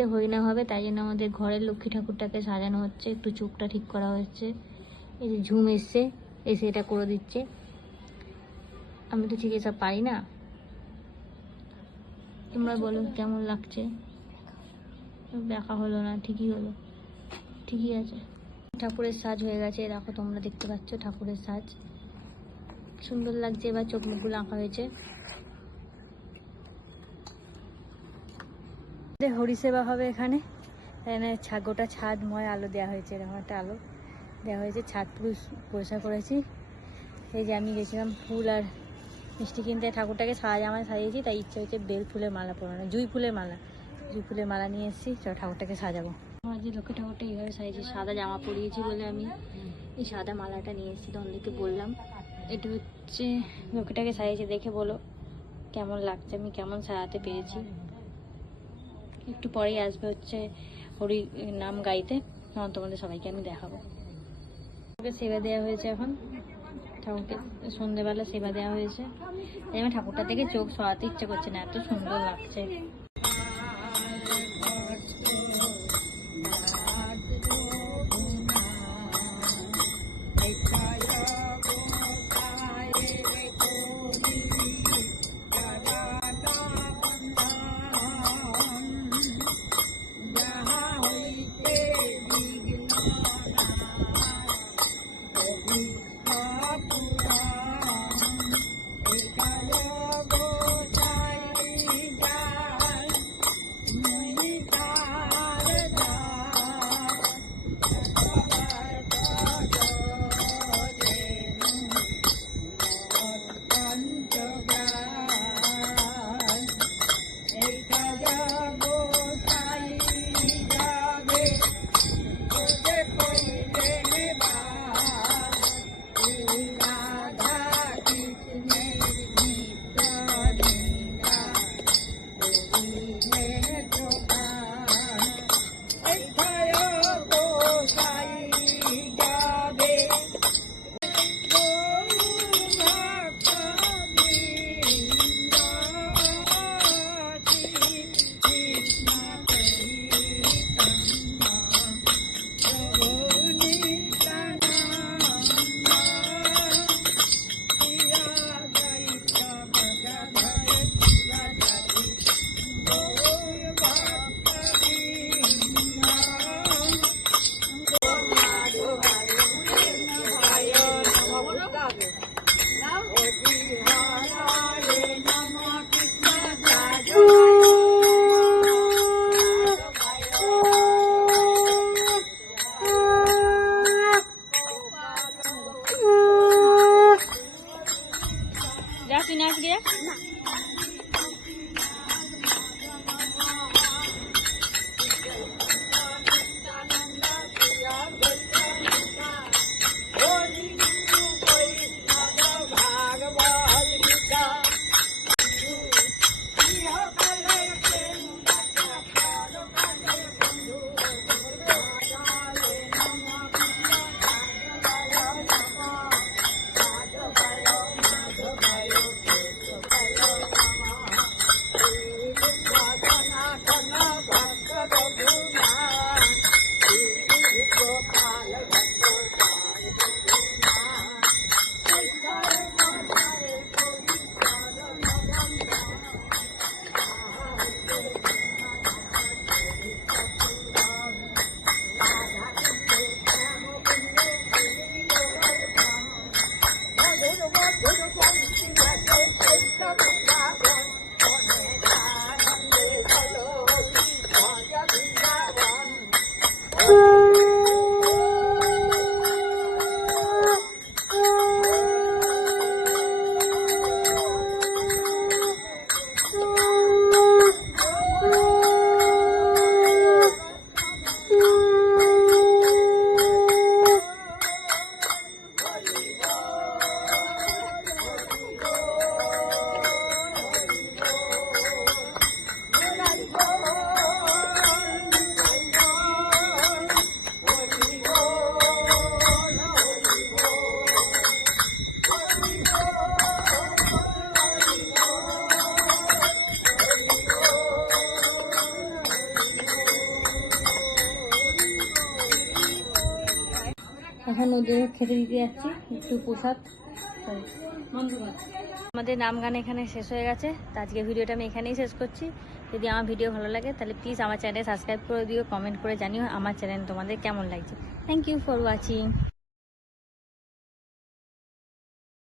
বাড়িতে হরিণা হবে, তাই জন্য আমাদের ঘরের লক্ষ্মী ঠাকুরটাকে সাজানো হচ্ছে, একটু চোখটা ঠিক করা হচ্ছে। এই যে ঝুম এসছে, এসে এটা করে দিচ্ছে। আমি তো ঠিক এসব পারি না, তোমরা বলো কেমন লাগছে। দেখা হলো না, ঠিকই হলো, ঠিকই আছে। ঠাকুরের সাজ হয়ে গেছে, দেখো তোমরা দেখতে পাচ্ছ ঠাকুরের সাজ সুন্দর লাগছে। এবার চোখ মুখগুলো আঁকা হয়েছে। হরিসেবা হবে এখানে, গোটা ছাদময় আলো দেওয়া হয়েছে, এরকম একটা আলো দেওয়া হয়েছে। ছাদ পুরো পরিষ্কার করেছি। এই যে আমি গেছিলাম ফুল আর মিষ্টি কিনতে, ঠাকুরটাকে সারা জামায় সাজিয়েছি, তাই ইচ্ছে হচ্ছে বেল ফুলের মালা পরানো, জুঁই ফুলের মালা নিয়ে এসেছি। চলো ঠাকুরটাকে সাজাবো। আমার যে লক্ষ্মী ঠাকুরটা এইভাবে সাজিয়েছি, সাদা জামা পরিয়েছি বলে আমি এই সাদা মালাটা নিয়ে এসেছি। তোমাদেরকে বললাম এটা হচ্ছে লক্ষ্মীটাকে সাজিয়েছি, দেখে বলো কেমন লাগছে, আমি কেমন সাজাতে পেরেছি। একটু পরেই আসবে হচ্ছে হরি নাম গাইতে, তখন তোমাদের সবাইকে আমি দেখাবো। সেবা দেওয়া হয়েছে, এখন ঠাকুরকে সন্ধ্যেবেলা সেবা দেওয়া হয়েছে। তাই আমার ঠাকুরটা থেকে চোখ সরাতে ইচ্ছে করছে না, এত সুন্দর লাগছে। এখন ওদের খেতে দিতে যাচ্ছি একটু প্রসাদ। আমাদের নাম গান এখানে শেষ হয়ে গেছে, তো আজকে ভিডিওটা আমি এখানেই শেষ করছি। যদি আমার ভিডিও ভালো লাগে তাহলে প্লিজ আমার চ্যানেল সাবস্ক্রাইব করে দিও, কমেন্ট করে জানিও আমার চ্যানেল তোমাদের কেমন লাগছে। Thank you for watching.